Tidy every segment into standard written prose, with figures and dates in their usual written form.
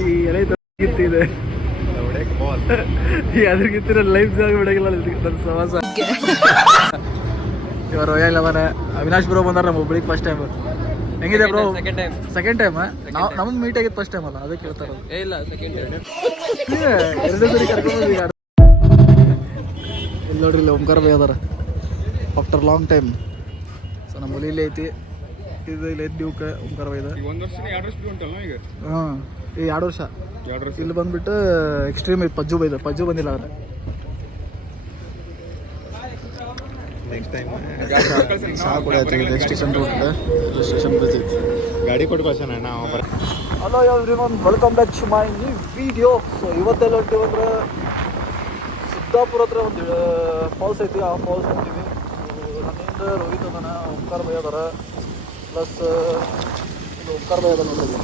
ಈ ಎಲೆ ಗಿತ್ತಿದೆ ಅದ್ರಗಿತ್ತಿರ ಲೈಫ್ ಜಾಗ ಬಿಡಗಿಲ್ಲ ನನ್ನ ಸವಾಸ. ಇವರು ರೋಯಲ್ ಅವರ ಅವಿನಾಶ್ ಬ್ರೋ ಬಂದಾರ ನಮ್ಮ ಹುಬ್ಳಿಗೆ ಫಸ್ಟ್ ಟೈಮ್. ಹೆಂಗಿದೆ ಬ್ರೋ? Second time. ನಮ್ದು ಮೀಟ್ ಆಗಿದ್ದು ಫಸ್ಟ್ ಟೈಮ್ ಅಲ್ಲ, ಅದಕ್ಕೆ ಹೇಳ್ತಾರ. ಇಲ್ಲ ಸೆಕೆಂಡ್ ಟೈಮ್. ಎರಡೇ ಸರಿ ಕರ್ಕೊಂಡು ಈಗ ಇಲ್ಲಿ ನೋಡ್ರಿ, ಇಲ್ಲಿ ಓಂಕಾರ ಬೈ ಅದಾರ ಆಫ್ಟರ್ ಲಾಂಗ್ ಟೈಮ್. ಸೊ ನಮ್ಮ ಹುಲಿಲಿ ಐತಿ ಇದು, ಇಲ್ಲಿ ಐತಿ ಡ್ಯೂಕ್ ಓಂಕಾರ ಬೈ ಇದೆ. ಹಾಂ, ಈ 2 ವರ್ಷ ಇಲ್ಲಿ ಬಂದ್ಬಿಟ್ಟು ಎಕ್ಸ್ಟ್ರೀಮ್ ಐತಿ. ಪಜ್ಜು ಬೈದ, ಪಜ್ಜು ಬಂದಿಲ್ಲ ಅವ್ರೆ. ಸ್ಟೇಷನ್ ಗಾಡಿ ಕೊಟ್ಟು ಕಳ್ಸೋಣ ನಾವು. Hello everyone, welcome back to my new video. So ಇವತ್ತೆಲ್ಲ ಹೊಂಟಿವಿ ಅಂದ್ರೆ ಸಿದ್ದಾಪುರ ಹತ್ರ ಒಂದು ಫಾಲ್ಸ್ ಐತಿ, ಆ ಫಾಲ್ಸ್ ಹೊಂಟಿವಿ. ನನ್ನಿಂದ ರೋಹಿತ್ ಅದನ, ಓಂಕಾರ ಬೈ ಅದಾರ, ಪ್ಲಸ್ ಇದು ಓಂಕಾರ ಬೈ ಅದ ನೋಡಿದ್ವಿ.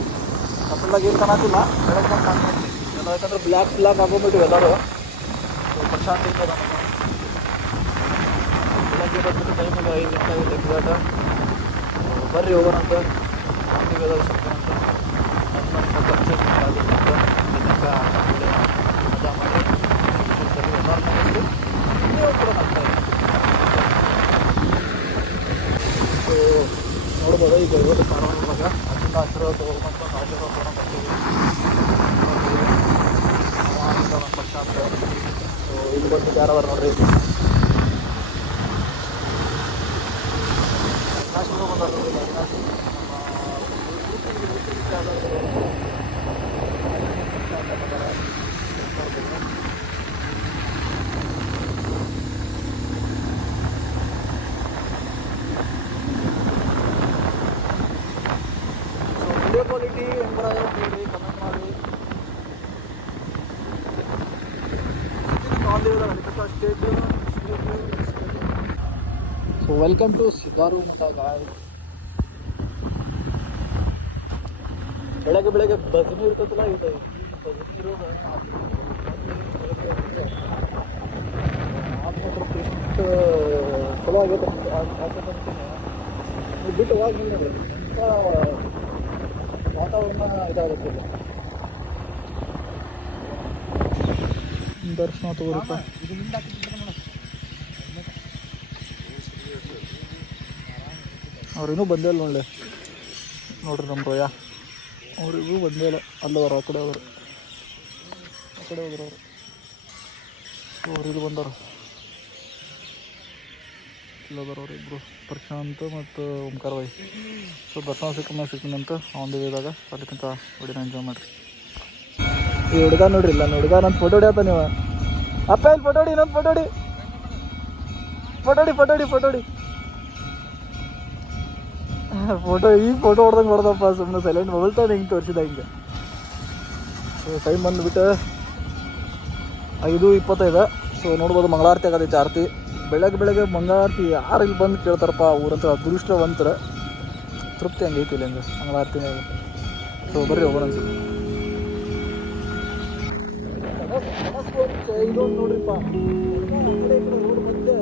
ಕಪಲ್ದಾಗ ಏನು ಕಾಣತ್ತಿಲ್ಲ, ಬೆಳಗ್ಗೆ ಕಾಣ್ತೀನಿ ಎಲ್ಲ, ಯಾಕಂದ್ರೆ ಬ್ಲ್ಯಾಕ್ ಹಾಕೊಂಡ್ಬಿಟ್ಟಿವಿ ಎಲ್ಲರೂ. ಸೊ ಪ್ರಶಾಂತ್ ಇಂದ ನಾನು ಬೆಳಗ್ಗೆ ಬಂದ್ಬಿಟ್ಟು ಟೈಮಿಗೆ 5 ಗಂಟೆ ಆಗಿದೆ ಎಕ್ಸಾಕ್ಟ್. ಬರ್ರಿ ಹೋಗೋಣಂತ, ಅಂಗಡಿ ವೇದಾಗ ಸಿಗ್ತಾನಂತ. ನನ್ನ ಪರ್ಚೇಸ್ ಆಗಿತ್ತಂತ, ಮಜಾ ಮಾಡಿ ಎಲ್ಲರೂ ಕೂಡ ಆಗ್ತಾ ಇದೆ. ಸೊ ನೋಡ್ಬೋದು, ಈಗ ಇವತ್ತು ಕಾರವಾರದಾಗ ಅದರಿಂದ ಆಶೀರ್ವಾದ ತೊಗೊಳ್ಬಂತ ಆಶೀರ್ವಾದ ತೊಗೊಂಡು ಬರ್ತೀವಿ. ನಮ್ಮ ಪ್ರಶಾಂತ್. ಸೊ ಇಲ್ಲಿ ಬಂದು ಯಾರದಾರ ನೋಡ್ರಿ, ಅವಿನಾಶ್ ಬಂದಾರ ನೋಡಿ. ಅವಿನಾಶ್ ವಿಡಿಯೋ ಕ್ವಾಲಿಟಿ ಹೆಂಗಾರ ಹೇಳಿ, ಕಮೆಂಟ್ ಮಾಡಿ. So welcome to Siddharoodhamath guys. ಬೆಳಗ್ಗೆ ಭಜನೆ ಇರ್ತದಲ್ಲ, ಇದು ಭಜನೆ ಇರೋದು ಇಷ್ಟು ಚಲೋ ಆಗೈತೆ. ಹಾಕೊಂಡ್ಬರ್ತೀನಿ ಬಿಟ್ಟು ಹೋಗಿ ನೋಡ್ರಿ, ವಾತಾವರಣ ಇದಾಗುತ್ತೆ. ದರ್ಶನ ತಗೋರಪ್ಪ. ಅವ್ರಿನ್ನೂ ಬಂದೇ ಇಲ್ಲ ನೋಡ್ರಿ ನಮ್ಮ ರೋಯ, ಅವ್ರಿಗೂ ಬಂದೇ ಇಲ್ಲ. ಅಲ್ಲವರು ಆ ಕಡೆ ಹೋದ್ರು, ಅವರು. ಅವ್ರು ಇಲ್ಲಿ ಬಂದವರು, ಇಲ್ಲದವ್ರು ಅವರಿಬ್ಬರು, ಪ್ರಶಾಂತ್ ಮತ್ತು ಓಂಕಾರ ಬೈ. ಸೊ ದರ್ಶನ ಸಿಗ್ತೀನಂತ ಒಂದು ವೇದಾಗ, ಅದಕ್ಕಿಂತ ಹುಡುಗಿನ ಎಂಜಾಯ್ ಮಾಡಿರಿ. ಈ ಹುಡುಗ ನೋಡ್ರಿ, ಇಲ್ಲ ಹುಡುಗ ನನ್ನ ಫೋಟೋ ಹೊಡಿಯತ್ತ ನೀವು. ಅಪ್ಪ ಇಲ್ಲಿ ಫೋಟೋ ಹೊಡಿ, ಇನ್ನೊಂದು ಫೋಟೋ ಹೊಡಿ. ಈಗ ಫೋಟೋ ಹೊಡ್ದಂಗೆ ಹೊಡೆದಪ್ಪ, ಸುಮ್ಮನೆ ಸೈಲೆಂಟ್ ಮೊಬೈಲ್ ತಗೊಂಡು ಹಿಂಗೆ ತೋರಿಸಿದ ಹಿಂಗೆ. ಸೊ ಟೈಮ್ ಬಂದುಬಿಟ್ಟು 5:25. ಸೊ ನೋಡ್ಬೋದು, ಮಂಗಳಾರತಿ ಆಗತೈತೆ. ಆರತಿ ಬೆಳಗ್ಗೆ ಮಂಗಳಾರತಿ ಯಾರು ಇಲ್ಲಿ ಬಂದು ಕೇಳ್ತಾರಪ್ಪ, ಊರಂತ ಅದೃಷ್ಟವಂತರ ತೃಪ್ತಿ ಹಂಗೈತಿ ಇಲ್ಲಿ ಹಂಗೆ ಮಂಗಳಾರತಿನಾಗ. ಸೊ ಬರ್ರಿ ಹೋಗೋಣ ಅನ್ಸುತ್ತೆ. ಇದೊಂದು ನೋಡ್ರಿಪ್ಪ, ರೋಡ್ ಮಧ್ಯೆ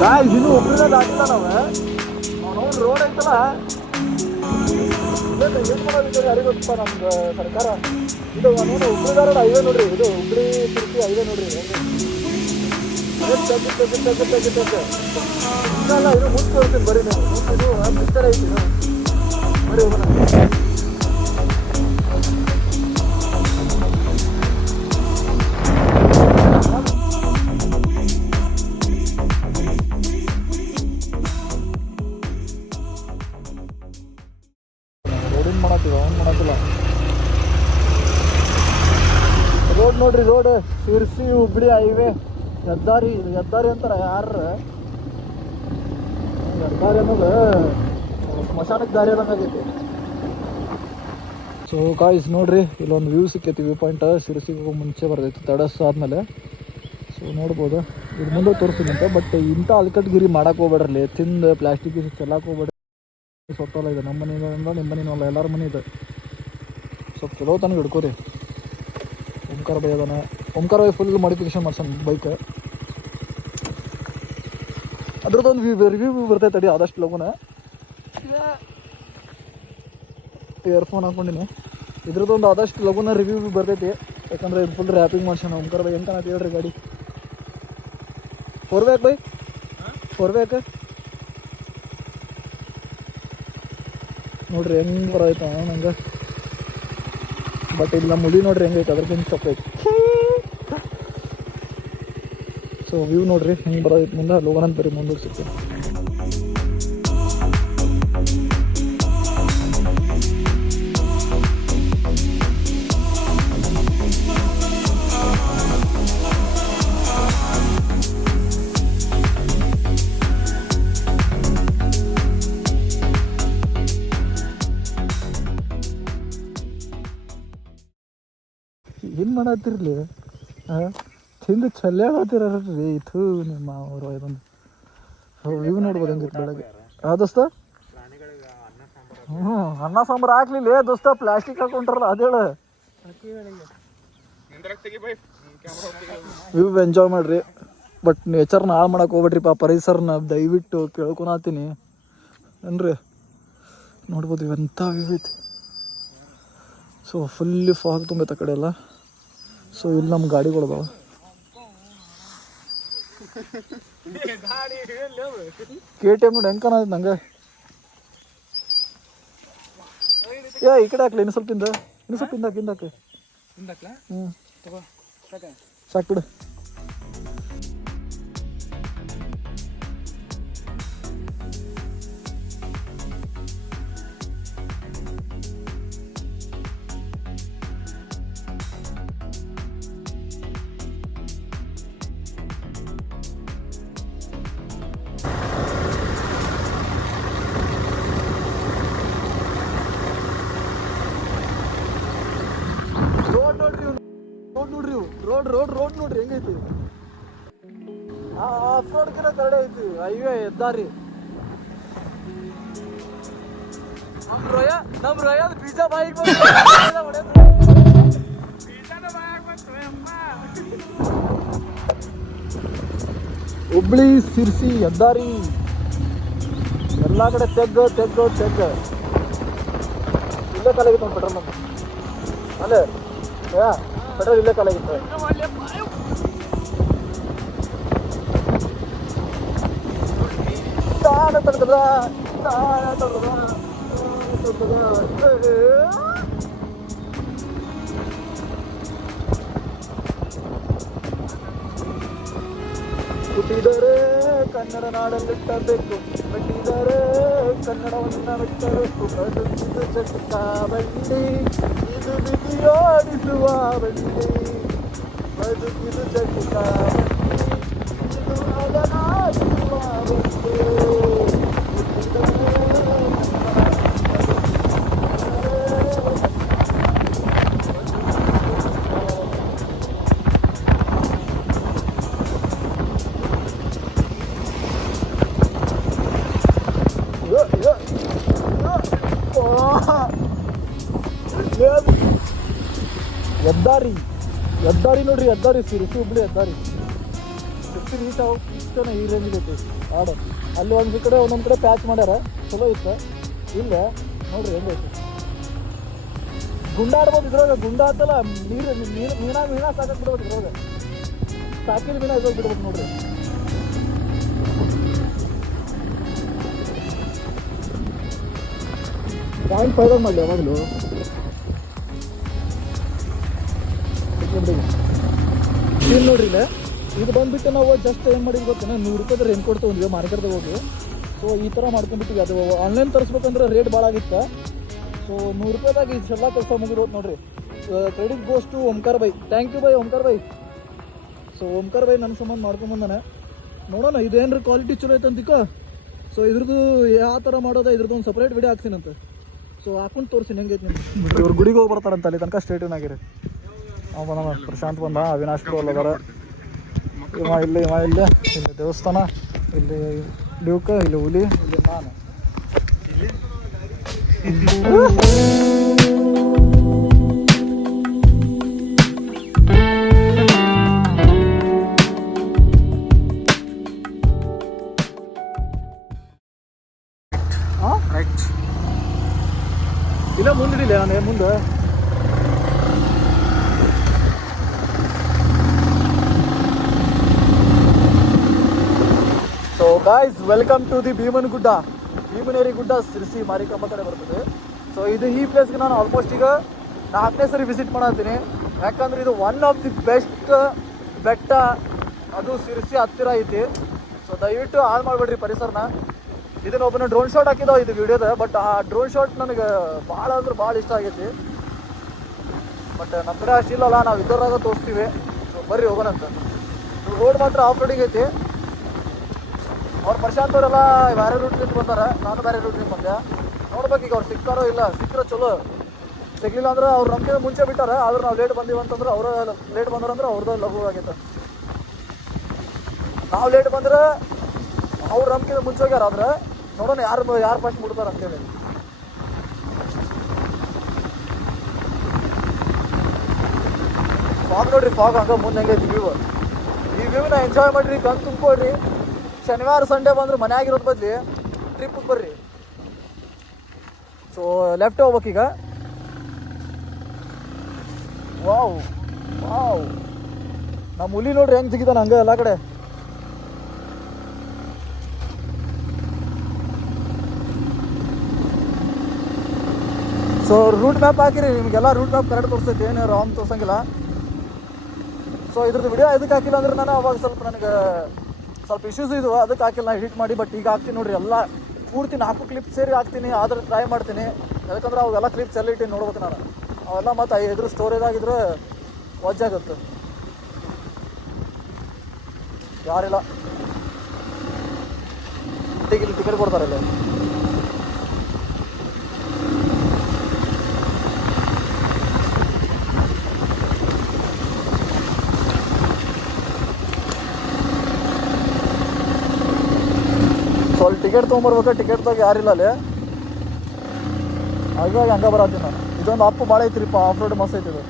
ಗಾಯ್ಸ್ ಇನ್ನೂ ಒಬ್ಬರನ್ನ ದಾಟಿಲ್ಲ ನಾವು. ಅವ್ನು ರೋಡ್ ಐತಲ್ಲ, ಏನು ಮಾಡೋದಿದ್ದಾರೆ ಯಾರಿಗೆ ಗೊತ್ತಾ ನಮ್ದು ಸರ್ಕಾರ. ಇದು ನೋಡಿ ಹುಬ್ಳಿ ಧಾರವಾಡ ಹೈವೇ ನೋಡ್ರಿ, ಇದು ಹುಬ್ಳಿ ತಿರುಪತಿ ಹೈವೇ ನೋಡ್ರಿ. ಇನ್ನಲ್ಲ ಇದು ಮುಂದೆ ತೋರಿಸ್ತೀನಿ ಬರೀ ನೀವು ಇದು ಮಿಸ್ಟರ್ ಐತಿ ಬರೀ ಹೋಗೋಣ. ರೋಡಿನ ಮಾಡತ್ತೀವ ಅವ್ನು ಮಾಡತ್ತಿಲ್ಲ. ರೋಡ್ ನೋಡ್ರಿ, ರೋಡ್ ಶಿರ್ಸಿ ಹುಬ್ಳಿ ಹೈವೇ ಹೆದ್ದಾರಿ ಅಂತಾರ ಯಾರ ಹೆದ್ದಾರಿ ಅನ್ನೋದು ಸ್ಮಶಾನಕ್ಕೆ ದಾರಿ ಅನ್ನೋಂಗಾಗೈತಿ. ಸೊ ಗಾಯ್ಸ್ ನೋಡ್ರಿ, ಇಲ್ಲೊಂದು ವ್ಯೂ ಸಿಕ್ಕೈತಿ, ವ್ಯೂ ಪಾಯಿಂಟ್ ಶಿರ್ಸಿಗೆ ಹೋಗೋ ಮುಂಚೆ ಬರ್ತೈತಿ ತಡಸ್ ಆದಮೇಲೆ. ಸೊ ನೋಡ್ಬೋದು, ಇದು ಮುಂದೆ ತೋರಿಸ್ತೀನಿ ಅಂತ. ಬಟ್ ಇಂಥ ಅಲ್ಕಟ್ಗಿರಿ ಮಾಡಕ್ಕೆ ಹೋಗ್ಬೇಡ್ರಲ್ಲಿ, ತಿಂದು ಪ್ಲಾಸ್ಟಿಕ್ ಚೆಲ್ಲಕ್ಕೆ ಹೋಗ್ಬೇಡ್ರಿ. ಸೊತ್ತಲ್ಲ ಇದೆ, ನಮ್ಮ ಮನೆಯಿಂದ ನಿಮ್ಮ ಮನೇನೂ ಅಲ್ಲ, ಎಲ್ಲರ ಮನೆ ಇದೆ. ಸ್ವಲ್ಪ ಚಲೋ ತನಕ ಹಿಡ್ಕೋರಿ. ಓಂಕಾರ ಬೈ ಅದಾನ, ಓಂಕಾರ ಬೈ ಫುಲ್ ಮಾಡಿಫಿಕೇಶನ್ ಮಾಡ್ಸೋಣ ಬೈಕ್. ಅದ್ರದ್ದೊಂದು ರಿವ್ಯೂ ಬರ್ತೈತೆ ತಡಿ ಆದಷ್ಟು ಲಗುನ. ಇಯರ್ಫೋನ್ ಹಾಕೊಂಡಿನಿ, ಇದ್ರದ್ದೊಂದು ಆದಷ್ಟು ಲಗುನ ರಿವ್ಯೂ ಬರ್ತೈತಿ. ಯಾಕಂದ್ರೆ ಇದು ಫುಲ್ ರ್ಯಾಪಿಂಗ್ ಮಾಡ್ಸೋಣ. ಓಂಕಾರ ಬೈ ಹೆಂಗೆ ಕಾಣತ್ತೆ ಹೇಳ್ರಿ ಗಾಡಿ? 4 ಬ್ಯಾಕ್ ಬೈ, 4 ಬ್ಯಾಕ್ ನೋಡ್ರಿ ಹೆಂಗೆ ಬರೋಯ್ತ ನಂಗೆ. ಬಟ್ ಇಲ್ಲಿ ನಮ್ಮ ಮುಡಿ ನೋಡ್ರಿ ಹೆಂಗೈತೆ, ಅದ್ರಕ್ಕಿಂತ ಚೊಕ್ಕೈತಿ. ಸೊ ವ್ಯೂ ನೋಡ್ರಿ ಹೆಂಗೆ ಬರೋದೈತೆ ಮುಂದೆ. ಲೋಗನಂತ ಬರೀ ಮುಂದೆ ಸಿಗ್ತೀನಿ. ಏನು ಮಾಡತ್ತಿರ್ಲಿ ತಿಂದು ಚಲ್ಲೆ ಹೋಗ್ತಿರ್ರಿ ಇತ್ತು ನಿಮ್ಮ ಅವರು. ಇದೊಂದು ವ್ಯೂ ನೋಡ್ಬೋದು ಹೆಂಗಿತ್ತು ಬೆಳಗ್ಗೆ. ದೋಸ್ತ ಅನ್ನ ಸಾಂಬಾರು ಹಾಕ್ಲಿಲ್ಲ ದೋಸ್ತ, ಪ್ಲಾಸ್ಟಿಕ್ ಹಾಕೊಂಡ್ರಲ್ಲ ಅದೇಳ. ವ್ಯೂ ಎಂಜಾಯ್ ಮಾಡ್ರಿ, ಬಟ್ ನೇಚರ್ನ ಹಾಳು ಮಾಡಕ್ಕೆ ಹೋಗ್ಬೇಡ್ರಿಪ್ಪ. ಪರಿಸರನ ದಯವಿಟ್ಟು ಕೇಳ್ಕೊಳತ್ತೀನಿ ಏನ್ರಿ. ನೋಡ್ಬೋದು ಇವಂಥ ವ್ಯೂ ಐತಿ. ಸೊ ಫುಲ್ಲಿ ಫಾಗ್ ತುಂಬೈತೆ ಆ ಕಡೆ ಎಲ್ಲ. ಸೊ ಇಲ್ಲಿ ನಮ್ಮ ಗಾಡಿಗಳದಾವ. KTM ನೋಡಿ ಹೆಂಗೆ ಕಾಣೈತೆ ನಂಗೆ. ಈ ಕಡೆ ಹಾಕ್ಲಿ, ಇನ್ನು ಸ್ವಲ್ಪ ಹಿಂದಾಕೆ. ಸಾಕು ಬಿಡು. ರೋಡ್ ನೋಡ್ರಿ ಹೆಂಗೈತಿ. ಆಫ್ ರೋಡ್ಕಿನ ಕರಡೆ ಐತಿ, ಹೈವೇ ಹೆದ್ದಾರಿ. ನಮ್ ರೋಯದ್ ಬೀಜ ಬಾಯಿಗೆ ಹುಬ್ಳಿ ಶಿರ್ಸಿ ಹೆದ್ದಾರಿ ಎಲ್ಲ ಕಡೆ ತೆಗ್ಗ. ಇಲ್ಲೇ ಕಾಲಾಗಿತ್ತು ಒಂದು ಪೆಟ್ರೋಲ್ ಬಂಕ್ ಅಲ್ಲೇ. ಪೆಟ್ರೋಲ್ ಇಲ್ಲೇ ಕಾಲಾಗಿತ್ತು. ಹುಟ್ಟಿದರೆ ಕನ್ನಡ ನಾಡಲ್ಲಿಟ್ಟಬೇಕು, ಬಿಟ್ಟಿದರೆ ಕನ್ನಡವನ್ನ ಬಿಟ್ಟಬೇಕು. ಬದುಕಿದು ಚಟಕ ಬಂಡಿ, ಇದು ಬಿಗಿಯೋಡಿಸುವ ಬಂಡಿ. ಬದುಕಿದು ಚಟಕ ಬಂಡಿ, ಇದು ಅದನಾಡಿಸುವ ಬಂಡಿ. ಹೆದ್ದಾರಿ ನೋಡ್ರಿ, ಹೆದ್ದಾರಿ ಶಿರ್ಸಿ ಹುಬ್ಳಿ ಹೆದ್ದಾರಿ. ಶಿರ್ಸಿ ರೀಚ್ ಆಗೋ ಇಷ್ಟನ ಈ ರೇಂಜಿಗೆ ಐತಿ ಹಾಡು. ಅಲ್ಲಿ ಒಂದೊಂದು ಕಡೆ ಪ್ಯಾಚ್ ಮಾಡ್ಯಾರ, ಚಲೋ ಇತ್ತು. ಇಲ್ಲೇ ನೋಡ್ರಿ ಹೆಂಗೈತಿ. ಗುಂಡ ಆಡ್ಬೋದು ಇದ್ರಾಗ. ಗುಂಡ ಆತಲ್ಲ, ನೀರು ಮೀನಾ ಸಾಕಕ್ಕೆ ಬಿಡ್ಬೋದು ಇದ್ರಾಗ. ಸಾಕಿದ ದಿನ ಇದು ಬಿಡ್ಬೇಕು ನೋಡ್ರಿ. ಪಾಯಿಂಟ್ 5 ಮಾಡಲಿ ಯಾವಾಗಲೂ. ಇಲ್ಲಿ ನೋಡ್ರಿ ಇಲ್ಲ, ಇದು ಬಂದುಬಿಟ್ಟು ನಾವು ಜಸ್ಟ್ ಏನು ಮಾಡಿದ್ವಿ ಗೊತ್ತೇನೆ, 100 ರೂಪಾಯಿದ ರೇನ್ ಕೋಟ್ ತೊಗೊಂಡ್ವಿ ಮಾರ್ಕೆಟ್ದಾಗ ಹೋಗಿ. ಸೊ ಈ ಥರ ಮಾಡ್ಕೊಂಡ್ಬಿಟ್ಟಿವಿ. ಅದು ಆನ್ಲೈನ್ ತರಿಸ್ಬೇಕಂದ್ರೆ ರೇಟ್ ಭಾಳ ಆಗಿತ್ತು. ಸೊ 100 ರೂಪಾಯಿದಾಗ ಇಷ್ಟೆಲ್ಲ ಕೆಲಸ ಮುಗಿದೋದು ನೋಡ್ರಿ. ಕ್ರೆಡಿಟ್ ಗೋಸ್ ಟು ಓಂಕಾರ್ ಬೈ. ಥ್ಯಾಂಕ್ ಯು ಬೈ ಓಂಕಾರ್ ಬೈ. ಸೊ ಓಂಕಾರ್ ಬೈ ನನ್ನ ಸಂಬಂಧ ಮಾಡ್ಕೊಂಬಂದಾನೆ. ನೋಡೋಣ ಇದೇನ್ರಿ ಕ್ವಾಲಿಟಿ ಚಲೋ ಐತೆ ಅಂತಿಕೋ. ಸೊ ಇದ್ರದ್ದು ಯಾವ ಥರ ಮಾಡೋದ, ಇದ್ರದ್ದು ಒಂದು ಸಪ್ರೇಟ್ ವಿಡಿಯೋ ಹಾಕ್ತೀನಂತೆ. ಸೊ ಹಾಕೊಂಡು ತೋರಿಸ್ತೀನಿ ಹೆಂಗೈತೆ ನಿಮ್ಗೆ. ಇವ್ರು ಗುಡಿಗೆ ಹೋಗಿ ಬರ್ತಾರಂತ, ಅಲ್ಲಿ ತನಕ ಸ್ಟೇಟ್ಯೂನ್ ಆಗಿರಿ. ಅವ ಬಂದ, ಪ್ರಶಾಂತ್ ಬಂದ, ಅವಿನಾಶ್ ಅಲ್ಲ ಅದಾರ. ಇವ ಇಲ್ಲಿ ಇಲ್ಲಿ ದೇವಸ್ಥಾನ, ಇಲ್ಲಿ ಡ್ಯೂಕ, ಇಲ್ಲಿ ಹುಲಿ, ಇಲ್ಲಿ ನಾನು. ರೈಟ್ ಇಲ್ಲ ಮುಂದಿಡಿಲ್ಲ ನಾನು ಮುಂದೆ. So guys, welcome to the Bhimanagudda. Bhimaneri Gudda Sirsi ಮಾರಿಕಮ್ಮ ಕಡೆ ಬರ್ತದೆ. ಸೊ ಈ ಪ್ಲೇಸ್ಗೆ ನಾನು ಆಲ್ಮೋಸ್ಟ್ ಈಗ 4ನೇ ಸರಿ ವಿಸಿಟ್ ಮಾಡತ್ತೀನಿ. ಯಾಕಂದ್ರೆ ಇದು ಒನ್ ಆಫ್ ದಿ ಬೆಸ್ಟ್ ಬೆಟ್ಟ, ಅದು ಸಿರ್ಸಿ ಹತ್ತಿರ ಐತಿ. ಸೊ ದಯವಿಟ್ಟು ಹಾಳು ಮಾಡಬೇಡ್ರಿ ಪರಿಸರನ. ಇದನ್ನ ಒಬ್ಬನ ಡ್ರೋನ್ ಶಾಟ್ ಹಾಕಿದೋ ಇದು ವಿಡಿಯೋದ, ಬಟ್ ಆ ಡ್ರೋನ್ ಶಾಟ್ ನನಗೆ ಭಾಳ ಅಂದ್ರೆ ಭಾಳ ಇಷ್ಟ ಆಗೈತಿ. ಬಟ್ ನಮ್ಮ ಕಡೆ ಅಷ್ಟಿಲ್ಲಲ್ಲ, ನಾವು ಇದರಾಗ ತೋರಿಸ್ತೀವಿ. ಸೊ ಬರ್ರಿ ಹೋಗೋಣ ಅಂತ. ರೋಡ್ ಮಾತ್ರ ಆಫ್ ರೋಡಿಂಗ್ ಐತಿ. ಅವ್ರು ಪ್ರಶಾಂತ್ ಅವರೆಲ್ಲ ಬೇರೆ ರೂಟ್ಲಿಂದ ಬಂದಾರ, ನಾನು ಬೇರೆ ರೂಟ್ಲಿಂದ ಬಂದೆ. ನೋಡ್ಬೇಕು ಈಗ ಅವ್ರು ಸಿಕ್ಕಾರೋ ಇಲ್ಲ. ಸಿಕ್ಕರೆ ಚಲೋ, ಸಿಗ್ಲಿಲ್ಲ ಅಂದ್ರೆ ಅವ್ರು ನಮ್ಗೆ ಮುಂಚೆ ಬಿಟ್ಟಾರ. ಆದ್ರೆ ನಾವು ಲೇಟ್ ಬಂದೀವಿ ಅಂತಂದ್ರೆ ಅವರು ಲೇಟ್ ಬಂದಾರಂದ್ರೆ ಅವ್ರದ್ದು ಲಘು ಆಗೈತೆ. ನಾವು ಲೇಟ್ ಬಂದ್ರೆ ಅವ್ರು ನಮ್ಗೆ ಮುಂಚೆ ಹೋಗ್ಯಾರ. ಆದ್ರೆ ನೋಡೋಣ ಯಾರು ಫಸ್ಟ್ ಬಿಡ್ತಾರೆ ಅಂತೇಳಿ. ಫಾಗ್ ನೋಡ್ರಿ, ಫಾಗ್ ಹಂಗೆ ಮುಂದೆ ಹೆಂಗೈತಿ ವ್ಯೂ. ಈ ವ್ಯೂನ ಎಂಜಾಯ್ ಮಾಡಿರಿ, ಕಣ್ ತುಂಬ್ಕೊಡ್ರಿ. ಶನಿವಾರ ಸಂಡೇ ಬಂದ್ರೆ ಮನೆಯಾಗಿರೋದು ಬದಲಿ ಟ್ರಿಪ್ಗೆ ಬರ್ರಿ. ಸೊ ಲೆಫ್ಟ್ ಹೋಗ್ಬೇಕೀಗ. ವಾವ್ ವಾವ್, ನಮ್ಮ ಹುಲಿ ನೋಡ್ರಿ ಹೆಂಗೆ ಜಿಗಿದಾನ ಹಂಗೆ ಎಲ್ಲ ಕಡೆ. ಸೊ ರೂಟ್ ಮ್ಯಾಪ್ ಹಾಕಿರಿ, ನಿಮಗೆಲ್ಲ ರೂಟ್ ಮ್ಯಾಪ್ ಕರೆಕ್ಟ್ ತೋರಿಸ್ತೈತಿ, ಏನು ರಾಂಗ್ ತೋರ್ಸಂಗಿಲ್ಲ. ಸೊ ಇದ್ರದ್ದು ವಿಡಿಯೋ ಎದಕ್ಕೆ ಹಾಕಿಲ್ಲ ಅಂದ್ರೆ ನಾನು ಅವಾಗ ನನಗೆ ಸ್ವಲ್ಪ ಇಶ್ಯೂಸ್ ಇದ್ವು, ಅದಕ್ಕೆ ಹಾಕಿಲ್ಲ ಎಡಿಟ್ ಮಾಡಿ. ಬಟ್ ಈಗ ಹಾಕ್ತೀನಿ ನೋಡ್ರಿ, ಎಲ್ಲ ಪೂರ್ತಿ 4 ಕ್ಲಿಪ್ ಸೇರಿ ಹಾಕ್ತೀನಿ. ಆದ್ರೆ ಟ್ರೈ ಮಾಡ್ತೀನಿ, ಯಾಕಂದ್ರೆ ಅವೆಲ್ಲ ಕ್ಲಿಪ್ಸ್ ಎಲ್ಲ ಇಟ್ಟು ನೋಡ್ಬೇಕು ನಾನು. ಅವೆಲ್ಲ ಮತ್ತು ಇದ್ರ ಸ್ಟೋರೇಜ್ ಆಗಿದ್ರೆ ವಜ್ಜಾಗುತ್ತೆ. ಯಾರಿಲ್ಲ, ಟಿಕೆಟ್ ಕೊಡ್ತಾರಲ್ಲ. ಸೊ ಅಲ್ಲಿ ಟಿಕೆಟ್ ತೊಗೊಂಬರ್ಬೇಕು, ಟಿಕೆಟ್ದಾಗ ಯಾರಿಲ್ಲ ಅಲ್ಲಿ. ಹಾಗಾಗಿ ಹಂಗೆ ಬರತ್ತೀನಿ ನಾನು. ಇದೊಂದು ಅಪ್ಪು ಭಾಳ ಐತ್ರಿಪ್ಪ, ಆಫ್ ರೋಡ್ ಮಸ್ತ್ ಐತಿ ಇದು.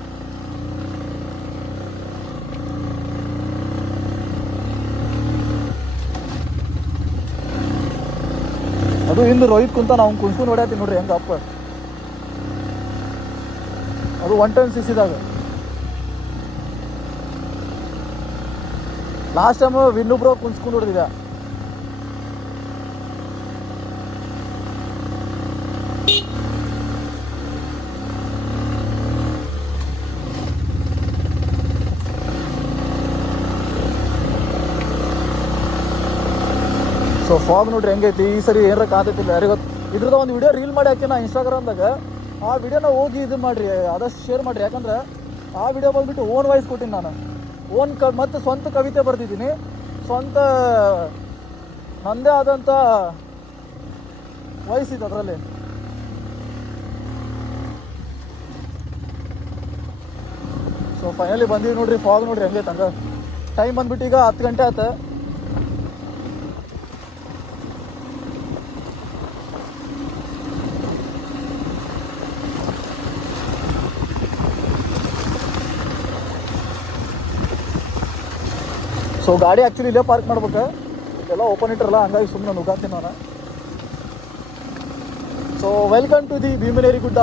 ಅದು ಹಿಂದೆ ರೋಹಿತ್ ಕುಂತ, ನಾವು ಕುಂತ್ಕೊಂಡು ಹೊಡ್ಯಾತೀನಿ ನೋಡ್ರಿ ಹೆಂಗೆ ಅಪ್ಪ. ಅದು 110cc ದಾಗ. ಲಾಸ್ಟ್ ಟೈಮ್ ವಿನ್ನೊಬ್ರು ಕುಂತ್ಕೊಂಡು ಹೊಡೆದಿದೆ. ಸೊ ಫಾಗ್ ನೋಡ್ರಿ ಹೆಂಗೈತಿ. ಈ ಸರಿ ಏನಾರ ಕಾಂತೈತಿಲ್ಲ ಯಾರಿಗೊತ್ತು. ಇದ್ರದ ಒಂದು ವಿಡಿಯೋ ರೀಲ್ ಮಾಡಿ ಹಾಕಿ ನಾ ಇನ್ಸ್ಟಾಗ್ರಾಮ್ದಾಗ. ಆ ವಿಡಿಯೋನ ಹೋಗಿ ಇದು ಮಾಡಿರಿ, ಆದಷ್ಟು ಶೇರ್ ಮಾಡಿರಿ. ಯಾಕಂದ್ರೆ ಆ ವಿಡಿಯೋ ಬಂದುಬಿಟ್ಟು ಓನ್ ವಾಯ್ಸ್ ಕೊಟ್ಟಿನಿ ನಾನು. ಮತ್ತು ಸ್ವಂತ ಕವಿತೆ ಬರೆದಿದ್ದೀನಿ, ಸ್ವಂತ ನನ್ನದೇ ಆದಂಥ ವಾಯ್ಸ್ ಇದೆ ಅದರಲ್ಲಿ. ಸೊ ಫೈನಲಿ ಬಂದೀವಿ ನೋಡ್ರಿ. ಫಾಗ್ ನೋಡ್ರಿ ಹೆಂಗೈತೆ ಹಂಗೆ. ಟೈಮ್ ಬಂದ್ಬಿಟ್ಟು ಈಗ 10 ಗಂಟೆ ಆಯ್ತು. ಸೊ ಗಾಡಿ ಆ್ಯಕ್ಚುಲಿ ಇಲ್ಲೇ ಪಾರ್ಕ್ ಮಾಡ್ಬೇಕು, ಎಲ್ಲ ಓಪನ್ ಇಟ್ಟಿರಲ್ಲ, ಹಂಗಾಗಿ ಸುಮ್ಮನೆ ನುಗ್ಗಾತೀನಿ ನಾನು. So welcome to the Bhimaneri ಗುಡ್ಡ.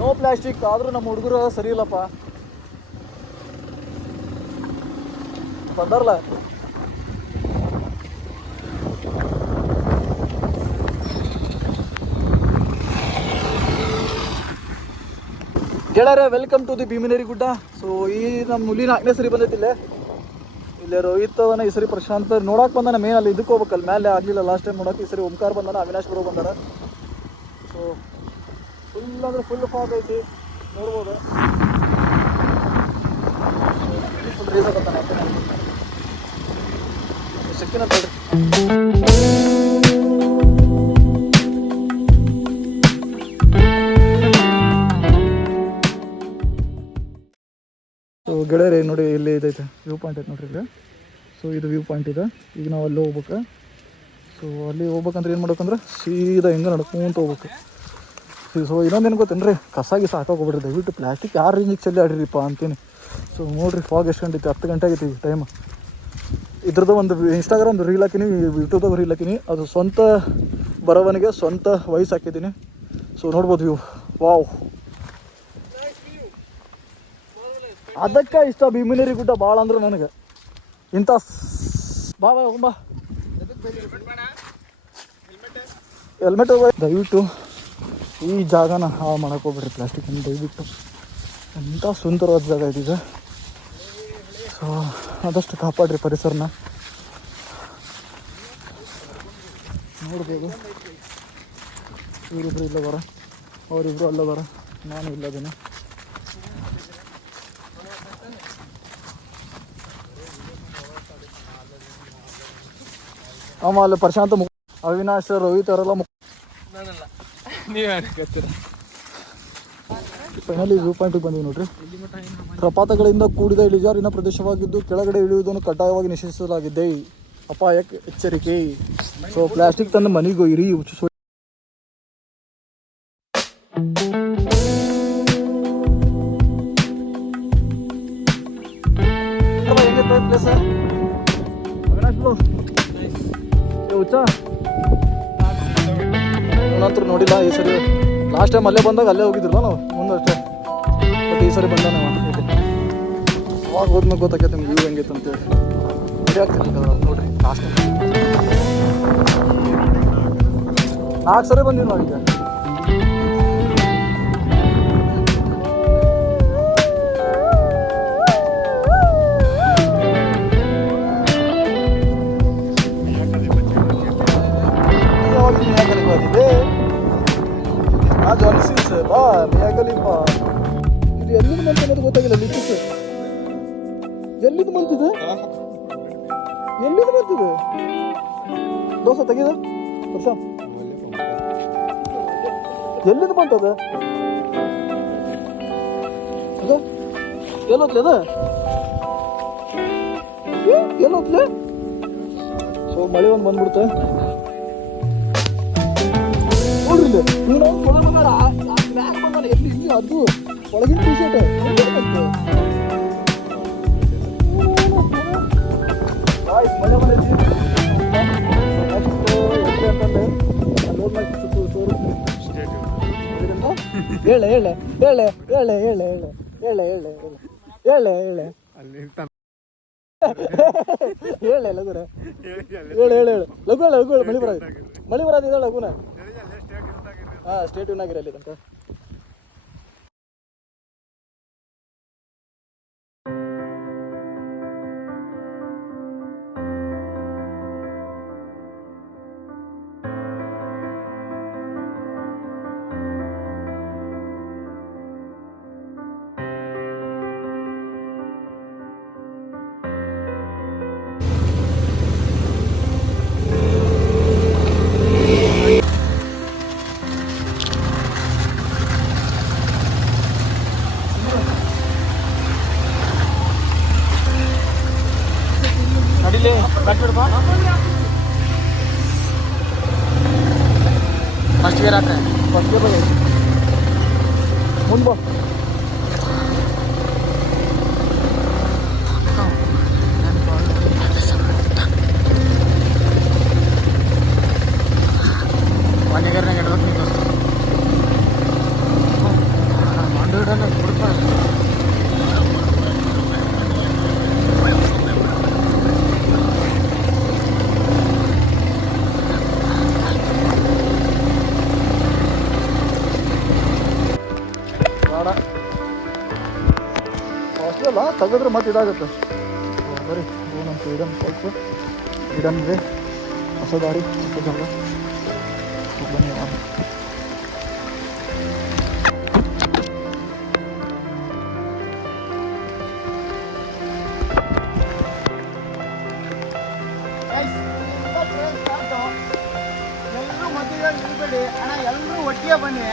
No plastic. ಆದರೂ ನಮ್ಮ ಹುಡುಗರು ಸರಿ ಇಲ್ಲಪ್ಪ. ಬಂದಾರಲ್ಲ ಗೆಳೆಯರೆ, ವೆಲ್ಕಮ್ ಟು ದಿ ಭೀಮನೇರಿ ಗುಡ್ಡ. ಸೊ ಈ ನಮ್ಮ ಹುಲಿ 4ನೇ ಸರಿ ಬಂದೈತಿಲ್ಲೇ. ಇಲ್ಲೇ ರೋಹಿತ್ ಅದನ್ನ, ಈ ಸರಿ ಪ್ರಶಾಂತ್ ನೋಡಕ್ಕೆ ಬಂದಾನ. ಮೇನ್ ಅಲ್ಲಿ ಇದಕ್ಕೆ ಹೋಗ್ಬೇಕಲ್ಲ, ಮೇಲೆ ಆಗಲಿಲ್ಲ ಲಾಸ್ಟ್ ಟೈಮ್ ನೋಡೋಕೆ. ಈ ಸರಿ ಓಂಕಾರ ಬಂದಾನ, ಅವಿನಾಶ್ ಬರೋ ಬಂದಾರ. ಸೊ ಫುಲ್ ಅಂದರೆ ಫುಲ್ ಫಾಗ್ ಐತಿ, ನೋಡ್ಬೋದು. ಫುಲ್ ರೇಸ್ ಆಗತ್ತಾನೆ ಸಿಕ್ಕಿನ ತಡ್ರಿ. ಸೊ ಗೆಳೆಯರೆ ನೋಡಿ, ಇಲ್ಲಿ ಇದೈತೆ ವ್ಯೂ ಪಾಯಿಂಟ್ ಐತೆ ನೋಡ್ರಿ ಇಲ್ಲಿ. ಸೊ ಇದು ವ್ಯೂ ಪಾಯಿಂಟ್ ಇದೆ. ಈಗ ನಾವು ಅಲ್ಲಿ ಹೋಗ್ಬೇಕು. ಸೊ ಅಲ್ಲಿ ಹೋಗ್ಬೇಕಂದ್ರೆ ಏನು ಮಾಡ್ಬೇಕಂದ್ರೆ ಸೀದಾ ಹಿಂಗೆ ನಡ್ಕೊಂತ ಹೋಗ್ಬೇಕು. ಸೊ ಇನ್ನೊಂದೇನು ಗೊತ್ತೇನು ರೀ, ಕಸಾಗಿ ಸಾಕಾಗೋಗ್ಬಿಡ್ರಿ. ದಯವಿಟ್ಟು ಪ್ಲಾಸ್ಟಿಕ್ ಯಾರು ಹಿಂಗೆ ಚೆಲ್ಲಿ ಆಡಿರಿಪ್ಪ ಅಂತೀನಿ. ಸೊ ನೋಡಿರಿ, ಫಾಗ್ ಎಷ್ಟು ಗಂಟೆ ಐತಿ, 10 ಗಂಟೆ ಆಗೈತಿ ಈಗ ಟೈಮ್. ಇದ್ರದ್ದು ಒಂದು ಇನ್ಸ್ಟಾಗ್ರಾಮ್ ರೀಲ್ ಹಾಕಿನಿ, ಯೂಟ್ಯೂಬ್ದಾಗ ರೀಲ್ ಹಾಕಿನಿ. ಅದು ಸ್ವಂತ ಬರವನಿಗೆ ಸ್ವಂತ ವಾಯ್ಸ್ ಹಾಕಿದ್ದೀನಿ. ಸೊ ನೋಡ್ಬೋದು ವ್ಯೂ. ವಾವ್, ಅದಕ್ಕೆ ಇಷ್ಟ ಭೀಮನೇರಿ ಗುಡ್ಡ ಭಾಳ ಅಂದ್ರೆ ನನಗೆ. ಇಂಥ ಬಾ ಬಾ ಹೋಗ್ಬಾ, ಹೆಲ್ಮೆಟ್ ದಯವಿಟ್ಟು ಈ ಜಾಗನ ಹಾಳು ಮಾಡಕ್ಕೆ ಹೋಗ್ಬಿಡ್ರಿ ಪ್ಲಾಸ್ಟಿಕನ್ನು ದಯವಿಟ್ಟು. ಎಂಥ ಸುಂದರವಾದ ಜಾಗ ಇದೀಗ. ಸೊ ಆದಷ್ಟು ಕಾಪಾಡ್ರಿ ಪರಿಸರನ. ನೋಡ್ಬೋದು, ಇವರಿಬ್ರು ಇಲ್ಲ ಬರ, ಅವರಿಬ್ರು ಅಲ್ಲ ಬರ, ನಾನು ಇಲ್ಲದೇನೆ. ಆಮೇಲೆ ಪ್ರಶಾಂತ್, ಅವಿನಾಶ್, ರೋಹಿತ್ ಅವರೆಲ್ಲ ಫೈನಲಿ ವ್ಯೂ ಪಾಯಿಂಟಿಗೆ ಬಂದೀವಿ ನೋಡ್ರಿ. ಪ್ರಪಾತಗಳಿಂದ ಕೂಡಿದ ಇಳಿಜಾರಿನ ಪ್ರದೇಶವಾಗಿದ್ದು ಕೆಳಗಡೆ ಇಳಿಯುವುದನ್ನು ಕಡ್ಡಾಯವಾಗಿ ನಿಷೇಧಿಸಲಾಗಿದೆ. ಅಪಾಯಕ್ಕೆ ಎಚ್ಚರಿಕೆ. ಸೊ ಪ್ಲಾಸ್ಟಿಕ್ ತಂದು ಮನೆಗೆ ಒಯ್ಯಿರಿ. ಹೆಂಗಿತ್ತು ಪ್ಲೇಸ್ ಅವಿನಾಶ್ ಬ್ರೋ? ಹುಚ್ಚ ನಂತರ ನೋಡಿಲ್ಲ ಈ ಸರಿ. ಲಾಸ್ಟ್ ಟೈಮ್ ಅಲ್ಲೇ ಬಂದಾಗ ಅಲ್ಲೇ ಹೋಗಿದ್ರಲ್ಲ ನಾವು ಮುಂದಷ್ಟೇ. ಬಟ್ ಈ ಸರಿ ಬಂದ ನಾವು ಅವಾಗ ಹೋದ್ಮೇಲೆ ಗೊತ್ತಾಕೈತೆ ನಿಮ್ಗೆ ವ್ಯೂ ಹೆಂಗಿತ್ತು ಅಂತೇಳಿ. ನೋಡ್ರಿ, ಲಾಸ್ಟ್ ಟೈಮ್ 4 ಸರಿ ಬಂದೀವಿ ನಾವೀಗ. ಬಾ ಮೇಗಲಿಪ್ಪ. ಇದು ಎಲ್ಲಿಂದ ಬಂತು ಅನ್ನೋದು ಗೊತ್ತಾಗಿಲ್ಲ. ಲಿಪ್ಪಿಸ್ ಎಲ್ಲಿಂದ ಬಂತಿದೆ, ಎಲ್ಲಿಂದ ಬಂತಿದೆ ದೋಸೆ ತೆಗೆದ ವರ್ಷ ಎಲ್ಲಿಂದ ಬಂತದ? ಅದು ಎಲ್ಲೋತ್ಲೆ, ಅದ ಎಲ್ಲೋತ್ಲೆ. ಸೊ ಮಳೆ ಒಂದು ಬಂದ್ಬಿಡುತ್ತೆ ನೋಡ್ರಿ. ಮ್ಯಾಗ ಬಂದಾನ ಎಲ್ಲಿ, ಇಲ್ಲಿ ಅದು ಒಳಗಿನ ಟಿ ಶರ್ಟ್ ಮಳೆ ಬಂದೈತಿ. ಹೇಳೆ ಹೇಳೆ ಹೇಳೆ ಹೇಳೆ ಹೇಳೆ ಹೇಳೆ ಹೇಳೆ ಹೇಳೆ ಹೇಳೆ ಹೇಳೆ ಲಗುನ ಹೇಳು ಹೇಳು ಹೇಳು ಲಘು ಲಘು. ಮಳಿ ಬರೋದು, ಮಳಿ ಬರೋದಿದೆ ಲಘುನ. ಹಾಂ, ಸ್ಟೇಟ್ ಆಗಿರ ಅಲ್ಲಿ ತನಕ. फर्स्ट गियर आता है, फर्स्ट गियर मुंबा पानी करने के बाद नहीं दोस्तों मांडूर है ना ತೆಗೆದ್ರೆ ಮತ್ತೆ ಇದಾಗುತ್ತೆ. ಬರೀ ಏನಂತ ಇಡನ್ ಫಾಲ್ಸು, ಇಡನ್ ಇದೆ, ಹೊಸ ದಾರಿ, ಹೊಸ ಜಾಗ. ಬನ್ನಿ ಎಲ್ಲರೂ ಮಧ್ಯದಲ್ಲಿ ನಿಲ್ಬೇಡಿ ಅಣ್ಣ, ಎಲ್ಲರೂ ಒಟ್ಟಿಗೆ ಬನ್ನಿ.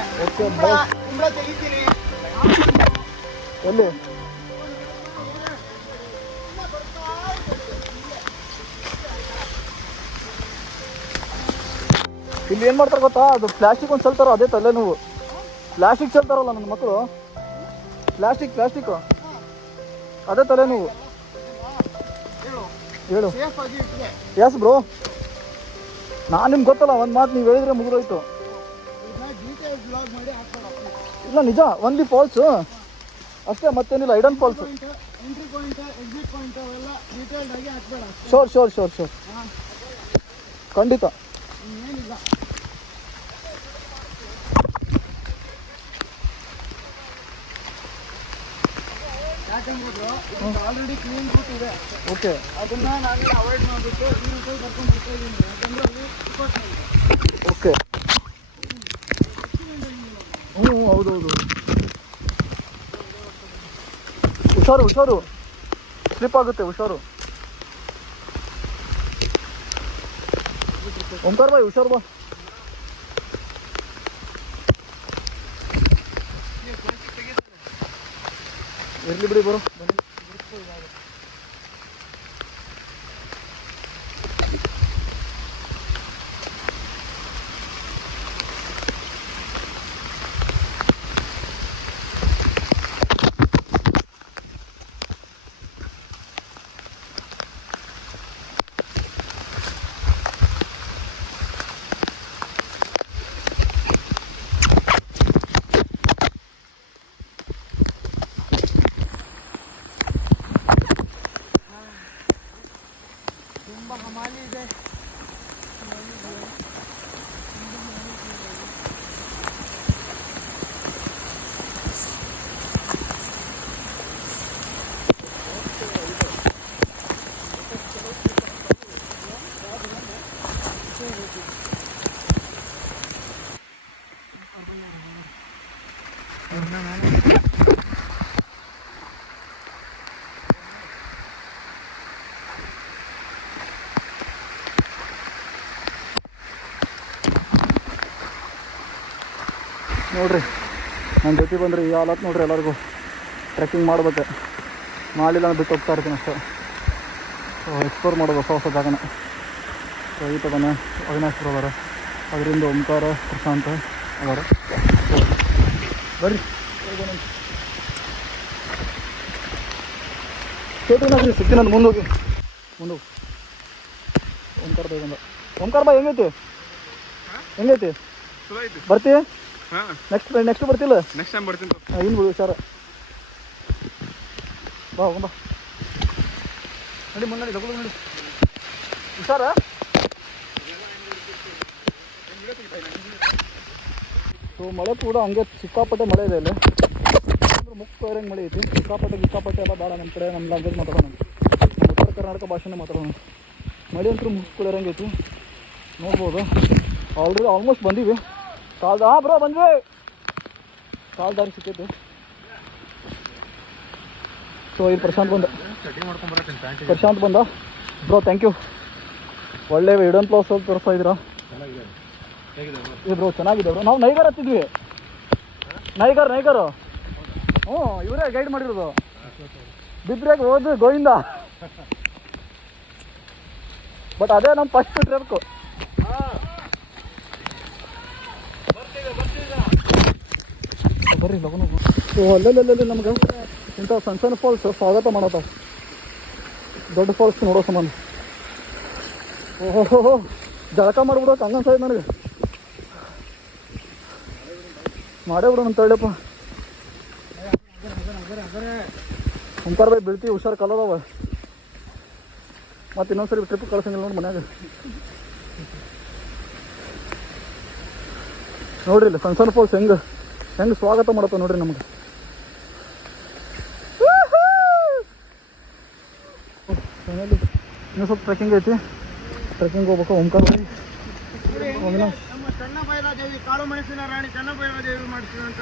ತೆಗಿತೀನಿ ಎಲ್ಲಿ ಇಲ್ಲಿ ಏನು ಮಾಡ್ತಾರೆ ಗೊತ್ತಾ, ಅದು ಪ್ಲಾಸ್ಟಿಕ್ ಒಂದು ಚೆಲ್ತಾರೋ ಅದೇ ತಲೆ ನೋವು. ಪ್ಲಾಸ್ಟಿಕ್ ಚೆಲ್ತಾರಲ್ಲ ನನ್ನ ಮಕ್ಕಳು, ಪ್ಲಾಸ್ಟಿಕ್ಕು ಅದೇ ತಲೆ ನೋವು. ಹೇಳು. ಎಸ್ ಬ್ರೋ, ನಾನು ನಿಮ್ಗೆ ಗೊತ್ತಲ್ಲ, ಒಂದು ಮಾತು ನೀವು ಹೇಳಿದ್ರೆ ಮುಗಿದೋಯ್ತು. ಇಲ್ಲ ನಿಜ, ಒನ್ಲಿ ಫಾಲ್ಸು ಅಷ್ಟೇ, ಮತ್ತೇನಿಲ್ಲ. Hidden falls. ಶೋರ್ ಖಂಡಿತ. ಆಲ್ರೆಡಿ ಕ್ಲೀನ್ ರೂಟ್ ಇದೆ. ಓಕೆ, ಅದನ್ನ ನಾನು ಅವಾಯ್ಡ್ ಮಾಡಿಬಿಟ್ಟು ಈ ರೂಟಲ್ಲಿ ಕರ್ಕೊಂಡು ಬರ್ತಾ ಇದ್ದೀನಿ. ಯಾಕಂದ್ರೆ ಅಲ್ಲಿ ಓಕೆ. ಹೌದು. ಹುಷಾರು, ಸ್ಲಿಪ್ ಆಗುತ್ತೆ, ಹುಷಾರು. ಓಂಕಾರ್ ಬಾಯ್ ಹುಷಾರು ಬಾ. ಇರ್ಲಿ ಬಿಡಿ ಬರೋ. ತುಂಬ ಹಮಾಲಿ ಇದೆ. ನೋಡ್ರಿ, ನನ್ನ ಜೊತೆ ಬಂದರೆ ಈ ಹಾಲತ್ ನೋಡ್ರಿ. ಎಲ್ಲರಿಗೂ ಟ್ರೆಕ್ಕಿಂಗ್ ಮಾಡ್ಬೇಕು, ಮಾಡಿಲ್ಲ ನಾನು ಬಿಟ್ಟು ಹೋಗ್ತಾ ಇರ್ತೀನಿ ಅಷ್ಟೇ. ಸೊ ಎಕ್ಸ್ಪ್ಲೋರ್ ಮಾಡೋದು ಹೊಸ ಜಾಗನ. ಸೊ ಈ ಥರನೇ ಅವಿನಾಶ್ ಅದಾರ, ಅದರಿಂದ ಓಂಕಾರ, ಪ್ರಶಾಂತ್ ಅದಾರ. ಬರ್ರಿ ಕೇಳ್ತೀವಿ ಸಿಗ್ತೀನಿ ನಾನು. ಮುಂದೋಗಿ ಓಂಕಾರ ಬಾಯ್ ಬಂದ. ಓಂಕಾರ ಬಾಯ್ ಹೆಂಗೈತಿ? ಬರ್ತೀವಿ ನೆಕ್ಸ್ಟ್ ಬರ್ತಿಲ್ಲ? ನೆಕ್ಸ್ಟ್ ಟೈಮ್ ಬರ್ತೀನಿ. ಇನ್ನು ಬಿಡು, ಹುಷಾರ ಬಾ, ಹೋಗಂಬ ನಡಿ, ಮುನ್ನಡಿ ತಗೊಳ್ಳಿ, ನೋಡಿ ಹುಷಾರ. ಸೊ ಮಳೆ ಕೂಡ ಹಂಗೆ ಸಿಕ್ಕಾಪಟ್ಟೆ ಮಳೆ ಇದೆ ಇಲ್ಲಿ. ಅಂದ್ರೆ ಮುಕ್ತ ಮಳೆ ಐತಿ. ಸಿಕ್ಕಾಪಟ್ಟೆ ಎಲ್ಲ ಬೇಡ, ನಮ್ಮ ಕಡೆ ನಮ್ಮ ಲ್ಯಾಂಗ್ವೇಜ್ ಮಾತಾಡೋಣ, ನಮ್ಮ ಉತ್ತರ ಕರ್ನಾಟಕ ಭಾಷೆನೇ ಮಾತಾಡೋಣ. ಮಳೆ ಅಂತೂ ಮುಕ್ಕೊಳ್ಳೋರಂಗೈತಿ, ನೋಡ್ಬೋದು. ಆಲ್ಮೋಸ್ಟ್ ಬಂದೀವಿ. ಬ್ರೋ ಬಂದ್ವಿ, ಕಾಲ್ ದಾರಿ ಸಿಕ್ಕೈತಿ. ಸೊ ಇಲ್ಲಿ ಪ್ರಶಾಂತ್ ಬಂದ. ಬ್ರೋ ಥ್ಯಾಂಕ್ ಯು, ಒಳ್ಳೆ ಇಡನ್ ಪ್ಲಾಸ್ ತೋರಿಸ್ತಾ ಇದ್ದೀರಾ. ಬ್ರೋ ಚೆನ್ನಾಗಿದೆ ಬ್ರೋ. ನಾವು ನೈಗರ್ ಹತ್ತಿದ್ವಿ, ನೈಗರ್ ಹ್ಞೂ, ಇವರೇ ಗೈಡ್ ಮಾಡಿರೋದು. ಬಿದ್ರಾಗ ಹೋದ್ ಗೋವಿಂದ. ಬಟ್ ಅದೇ ನಮ್ಮ ಫಸ್ಟ್ ಟ್ರಿಪ್. ಬರ್ರಿ ಲಗನು. ಸೊ ಅಲ್ಲೆಲ್ಲ ನಮ್ಗೆ ಇಂಥ ಸಣ್ಣ ಫಾಲ್ಸ್ ಸ್ವಾಗತ ಮಾಡತ್ತಾವ. ದೊಡ್ಡ ಫಾಲ್ಸ್ ನೋಡೋ ಸಂಬಂಧ ಓಹೋ ಜಳಕ ಮಾಡ್ಬಿಡೋಕೆ ಹಂಗನ್ಸೈತೆ ನನಗೆ. ಮಾಡೇ ಬಿಡೋಣ ಅಂತ ಹೇಳಪ್ಪ. ಓಂಕಾರ ಬಾಯ್ ಬೀಳ್ತೀವಿ, ಹುಷಾರು ಕಲದವ. ಮತ್ತು ಇನ್ನೊಂದ್ಸರಿ ಟ್ರಿಪ್ ಕಳ್ಸಂಗಿಲ್ಲ ನೋಡಿ ಮನ್ಯಾಗ. ನೋಡ್ರಿ ಇಲ್ಲಿ ಸಣ್ಣ ಫಾಲ್ಸ್ ಹೆಂಗೆ ಸ್ವಾಗತ ಮಾಡತ್ತ ನೋಡ್ರಿ ನಮ್ಗೆ. ಇನ್ನೂ ಸ್ವಲ್ಪ ಟ್ರೆಕ್ಕಿಂಗ್ ಐತಿ. ಟ್ರೆಕ್ಕಿಂಗ್ ಹೋಗ್ಬೇಕು. ಓಂಕಾರ ಬಾಯಿ ಅವಿನಾಶ್. ನಮ್ಮ ಚನ್ನಭೈರಾದೇವಿ ಕಾಳು ಮೆಣಸಿನ ರಾಣಿ ಚನ್ನಭೈರಾದೇವಿ ಮಾಡಿಸಿದಂತ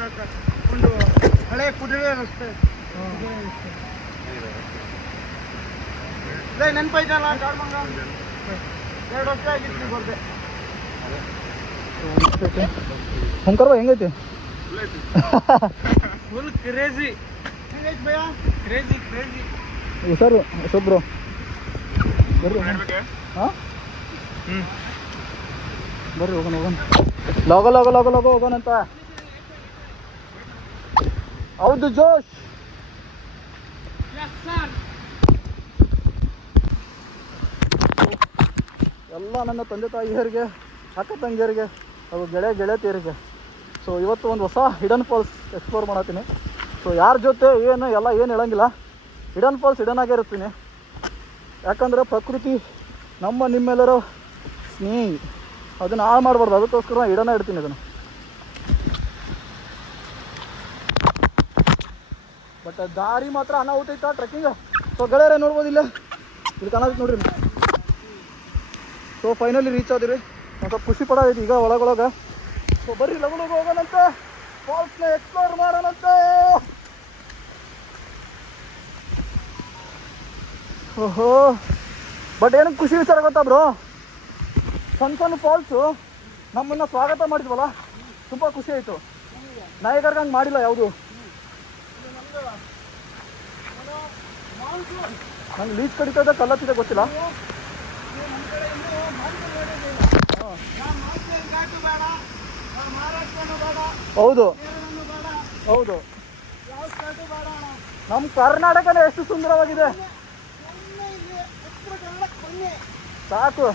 ಒಂದು ಹಳೆ ಕುದುರೆ ರಸ್ತೆ. ಇದೇ ನೆನಪೈತಲ್ಲ ಕಾಡ್ಮಂಗ 2 ವರ್ಷ ಆಗಿತ್ತು ಬರ್ದೆ. ಓಂಕಾರ ಬಾಯಿ ಹೆಂಗೈತಿ? Full crazy. ಹೆಂಗೈತಿ ಭಯ? ಕ್ರೇಜಿ. ಹುಷಾರು ಅಶೋಕ್ ಬ್ರೋ ಬರ್ರಿ. ಹಾಂ ಬರ್ರಿ ಹೋಗೋಣ. ಲಗೋ ಹೋಗೋಣಂತ. ಹೌದು ಜೋಶ್. ಎಲ್ಲ ನನ್ನ ತಂದೆ ತಾಯಿಯರಿಗೆ, ಅಕ್ಕ ತಂಗಿಯರಿಗೆ ಹಾಗೂ ಗೆಳತಿಯರಿಗೆ. ಸೊ ಇವತ್ತು ಒಂದು ಹೊಸ ಹಿಡನ್ ಫಾಲ್ಸ್ ಎಕ್ಸ್ಪ್ಲೋರ್ ಮಾಡತ್ತೀನಿ. ಸೊ ಯಾರ ಜೊತೆ ಏನು ಹೇಳಂಗಿಲ್ಲ. ಹಿಡನ್ ಫಾಲ್ಸ್ ಹಿಡನ್ ಆಗೇ ಇರ್ತೀನಿ. ಯಾಕಂದರೆ ಪ್ರಕೃತಿ ನಮ್ಮ ನಿಮ್ಮೆಲ್ಲರ ಸ್ನೇಹಿ, ಅದನ್ನು ಹಾಳು ಮಾಡಬಾರ್ದು. ಅದಕ್ಕೋಸ್ಕರ ಹಿಡನ ಇಡ್ತೀನಿ ಅದನ್ನು. ಬಟ್ ದಾರಿ ಮಾತ್ರ ಅನಾಹುತ ಐತಾ ಟ್ರೆಕ್ಕಿಂಗ್. ಸೊ ಗೆಳೆಯರೇ ನೋಡ್ಬೋದಿಲ್ಲ, ಇಲ್ಲಿ ಕಾಣತ್ತೆ ನೋಡ್ರಿ. ಸೊ ಫೈನಲಿ ರೀಚ್ ಆದಿರಿ. ಒಂದು ಸ್ವಲ್ಪ ಖುಷಿ ಪಡೋದೈತಿ ಈಗ ಒಳಗೊಳಗೆ. ಸೊ ಬರ್ರಿ ಲಗು ಹೋಗೋಣಂತೆ, ಫಾಲ್ಸ್ನ ಎಕ್ಸ್ಪ್ಲೋರ್ ಮಾಡೋಣಂತೆ. ಓಹೋ, ಬಟ್ ಏನಕ್ಕೆ ಖುಷಿ ವಿಚಾರ ಗೊತ್ತಾ ಬ್ರೋ? ಸಣ್ಣ ಫಾಲ್ಸು ನಮ್ಮನ್ನು ಸ್ವಾಗತ ಮಾಡಿದ್ವಲ್ಲ, ತುಂಬ ಖುಷಿ ಆಯಿತು. ನಾಯಿಗರ್ಗೆ ಹಂಗೆ ಮಾಡಿಲ್ಲ ಯಾವುದು. ನಂಗೆ ಲೀಚ್ ಕಡಿತದ ಕಲ್ಲತ್ತಿದೆ ಗೊತ್ತಿಲ್ಲ. ಹೌದು, ನಮ್ಮ ಕರ್ನಾಟಕನೇ ಎಷ್ಟು ಸುಂದರವಾಗಿದೆ ಸಾಕು.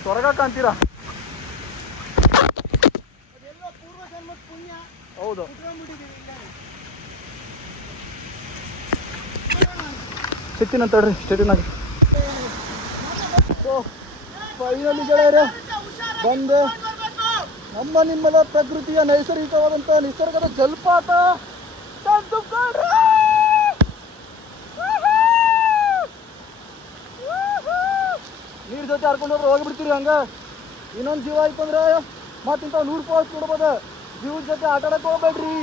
ಸ್ವರ್ಗ ಕಾಣ್ತೀರಾ? ಹೌದು. ಸಿಗ್ತೀನಂತ ಹೇಳ್ರಿ ಸ್ಟೇಟಿನಾಗ. ಸೊ ಫೈನಲಿ ಗೆಳೆಯರೆ ಬಂದು ನಮ್ಮ ನಿಮ್ಮದ ಪ್ರಕೃತಿಯ ನೈಸರ್ಗಿಕವಾದಂಥ ನಿಸರ್ಗದ ಜಲಪಾತ ನೀರ್ ಜೊತೆ ಹರ್ಕೊಂಡು ಹೋದ್ರೆ ಹೋಗಿಬಿಡ್ತೀರಿ. ಹಂಗೆ ಇನ್ನೊಂದು ಜೀವ ಆಯ್ತು ಅಂದ್ರೆ ಮತ್ತಿಂತ 100 ಫಾಲ್ಸ್ ನೋಡ್ಬೋದು. ಜೀವದ ಜೊತೆ ಆಟ ಆಡಕ್ಕೆ ಹೋಗ್ಬೇಡ್ರಿ.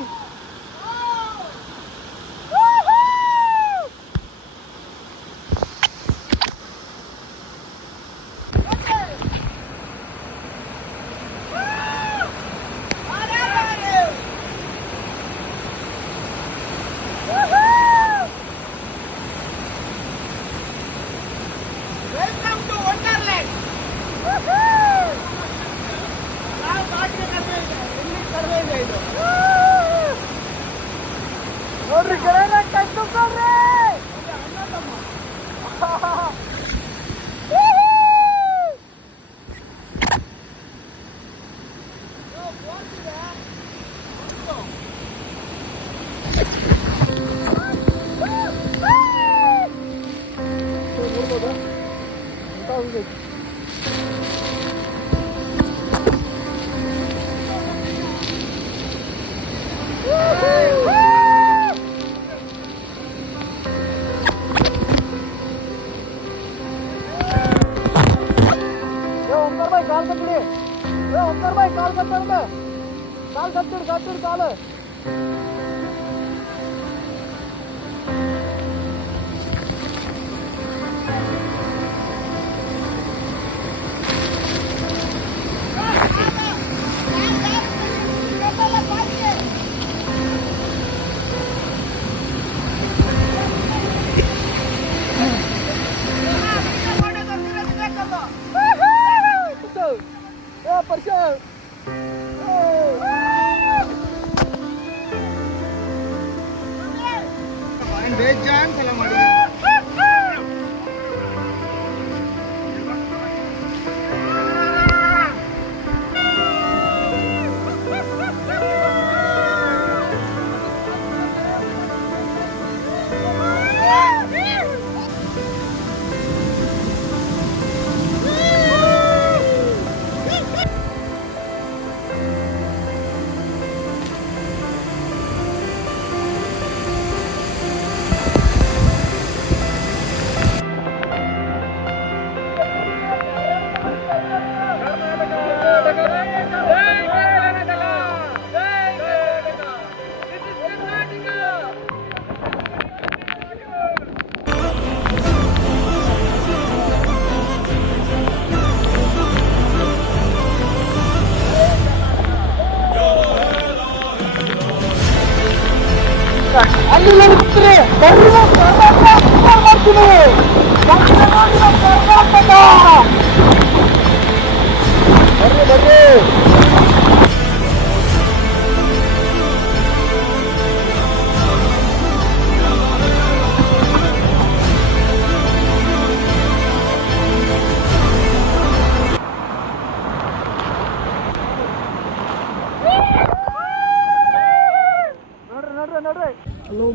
ನೋಡ್ರಿ ಗೆಳೆಯರ ಕಟ್ಟು ಕೊಡ್ರಿ. ಕಾಲ್ ಕಟ್ಟಿಡಿ, ಓಂಕಾರ ಬಾಯಿ ಕಾಲ್ ಕಟ್ಟಿಡು, ಕಾಲು. ಬೇಜಾನ್ ಸಲ ಮಾಡಿ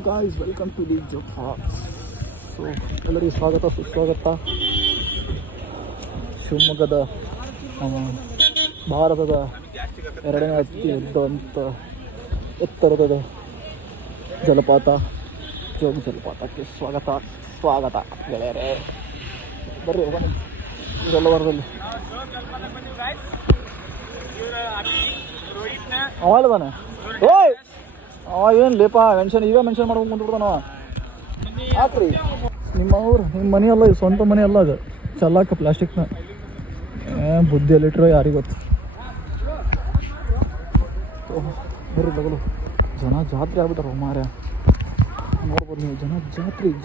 ಗಾಯ್ಸ್, ವೆಲ್ಕಮ್ ಟು ದಿ ಜೋಪಾಕ್ಸ್. ಸೊ ಎಲ್ಲರಿಗೂ ಸ್ವಾಗತ ಸುಸ್ವಾಗತ. ಶಿವಮೊಗ್ಗದ ಭಾರತದ ಎರಡನೇ ಅತಿ ಎದ್ದಂಥ ಎತ್ತರದ ಜಲಪಾತ ಜೋಗ ಜಲಪಾತಕ್ಕೆ ಸ್ವಾಗತ ಗೆಳೆಯರೇ. ಬರ್ರಿ ಹೋಗೋಣ ಇದೆಲ್ಲ ವಾರದಲ್ಲಿ. ಅವ ಇಲ್ಲದಾನೆ. ಓಯ್ ಅವ ಏನು ಲೇಪ ಮೆನ್ಷನ್ ಮಾಡ್ಕೊಂಡು ಕುಂತ್ಬಿಡ್ತಾನವ. ಹಾಕ್ರಿ ನಿಮ್ಮ ಮನೆ ಅಲ್ಲ, ಇದು ಸ್ವಂತ ಮನೆ ಅಲ್ಲ, ಅದು ಚಲ್ಲಾಕ ಪ್ಲಾಸ್ಟಿಕ್ನ. ಬುದ್ಧಿ ಎಲ್ಲಿಟ್ರೋ ಯಾರಿಗೆ ಗೊತ್ತು. ಬರ್ರಿ ಬಗಲು ಜನ ಜಾತ್ರೆ ಆಗ್ಬಿಟ್ಟಾರ ಮಾರ್ಯ. ನೋಡ್ಬೋದು ನೀವು, ಜನ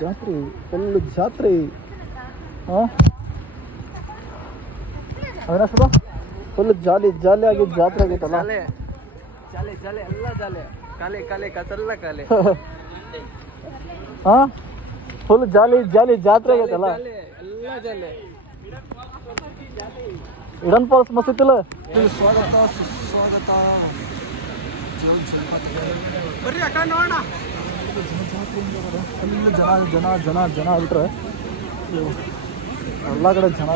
ಜಾತ್ರೆ ಫುಲ್ ಜಾತ್ರೆ. ಹಾಂ ಅವಿನಾಶ್ ಫುಲ್ ಜಾಲಿ ಆಗಿ ಜಾತ್ರೆ ಆಗೈತಲ್ಲ. ಹಾಂ ಫುಲ್ ಜಾಲಿ ಜಾತ್ರೆ ಆಗೈತಲ್ಲ. ಇಡನ್ ಫಾಲ್ಸ್ ಮಸ್ತ್ ಇತ್ತಿಲ್ಲ. ಸ್ವಾಗತ ಸುಸ್ವಾಗತ. ಬರ್ರಿ ಅಕ್ಕ ನೋಡೋಣ. ಫುಲ್ ಜನ ಬಿಟ್ರೆ ಎಲ್ಲ ಕಡೆ ಜನ.